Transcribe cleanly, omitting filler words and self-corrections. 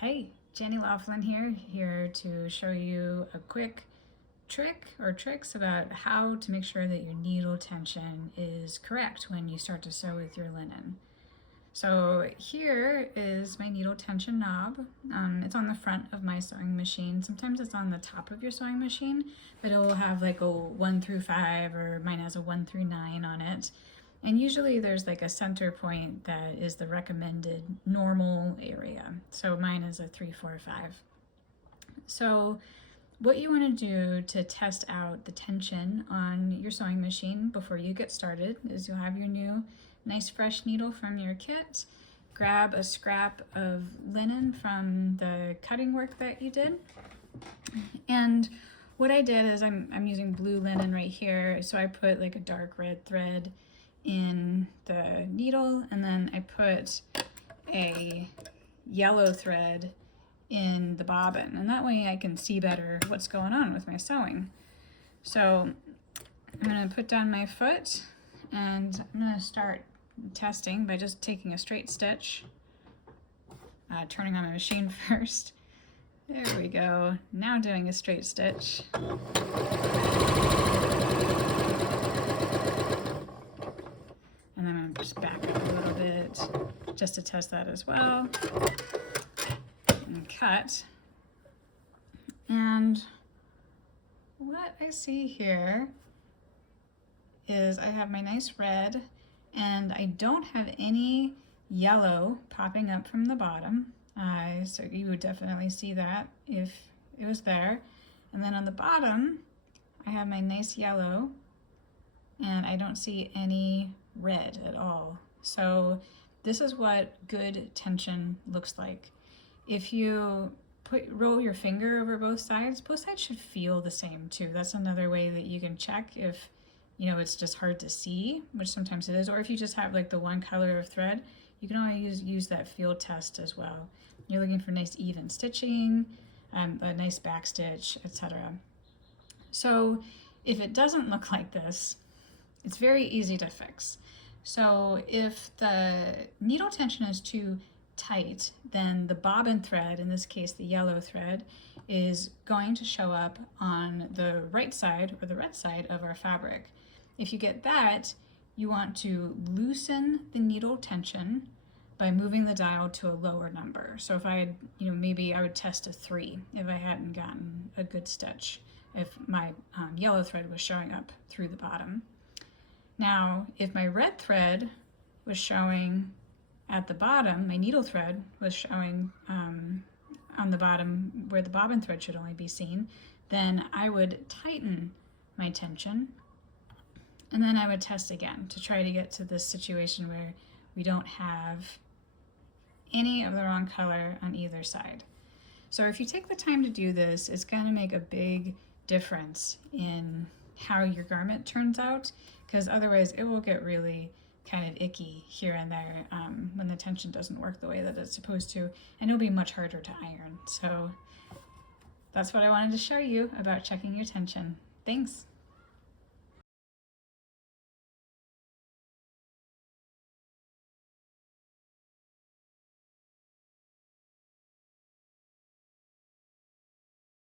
Hey, Jenny Laughlin here to show you a quick trick or tricks about how to make sure that your needle tension is correct when you start to sew with your linen. So here is my needle tension knob. It's on the front of my sewing machine. Sometimes it's on the top of your sewing machine, but it will have like a 1 through 5, or mine has a 1 through 9 on it. And usually there's like a center point that is the recommended normal area. So mine is a 3, 4, 5. So what you want to do to test out the tension on your sewing machine before you get started is you'll have your new nice fresh needle from your kit. Grab a scrap of linen from the cutting work that you did. And what I did is I'm using blue linen right here. So I put like a dark red thread in the needle, and then I put a yellow thread in the bobbin, and that way I can see better what's going on with my sewing. So I'm going to put down my foot, and I'm going to start testing by just taking a straight stitch, turning on my machine first. There we go. Now doing a straight stitch. And then I'm just back up a little bit just to test that as well. And cut. And what I see here is I have my nice red, and I don't have any yellow popping up from the bottom. So you would definitely see that if it was there. And then on the bottom, I have my nice yellow, and I don't see any red at all. So this is what good tension looks like. If you roll your finger over both sides should feel the same too. That's another way that you can check if it's just hard to see, which sometimes it is, or if you just have like the one color of thread, you can always use that feel test as well. You're looking for nice even stitching, a nice back stitch, etc. So if it doesn't look like this, it's very easy to fix. So if the needle tension is too tight, then the bobbin thread, in this case the yellow thread, is going to show up on the right side or the red side of our fabric. If you get that, you want to loosen the needle tension by moving the dial to a lower number. So if I had, maybe I would test a 3 if I hadn't gotten a good stitch, if my yellow thread was showing up through the bottom. Now, if my red thread was showing at the bottom, my needle thread was showing on the bottom where the bobbin thread should only be seen, then I would tighten my tension, and then I would test again to try to get to this situation where we don't have any of the wrong color on either side. So if you take the time to do this, it's going to make a big difference in how your garment turns out, because otherwise it will get really kind of icky here and there when the tension doesn't work the way that it's supposed to, and it'll be much harder to iron. So that's what I wanted to show you about checking your tension. Thanks.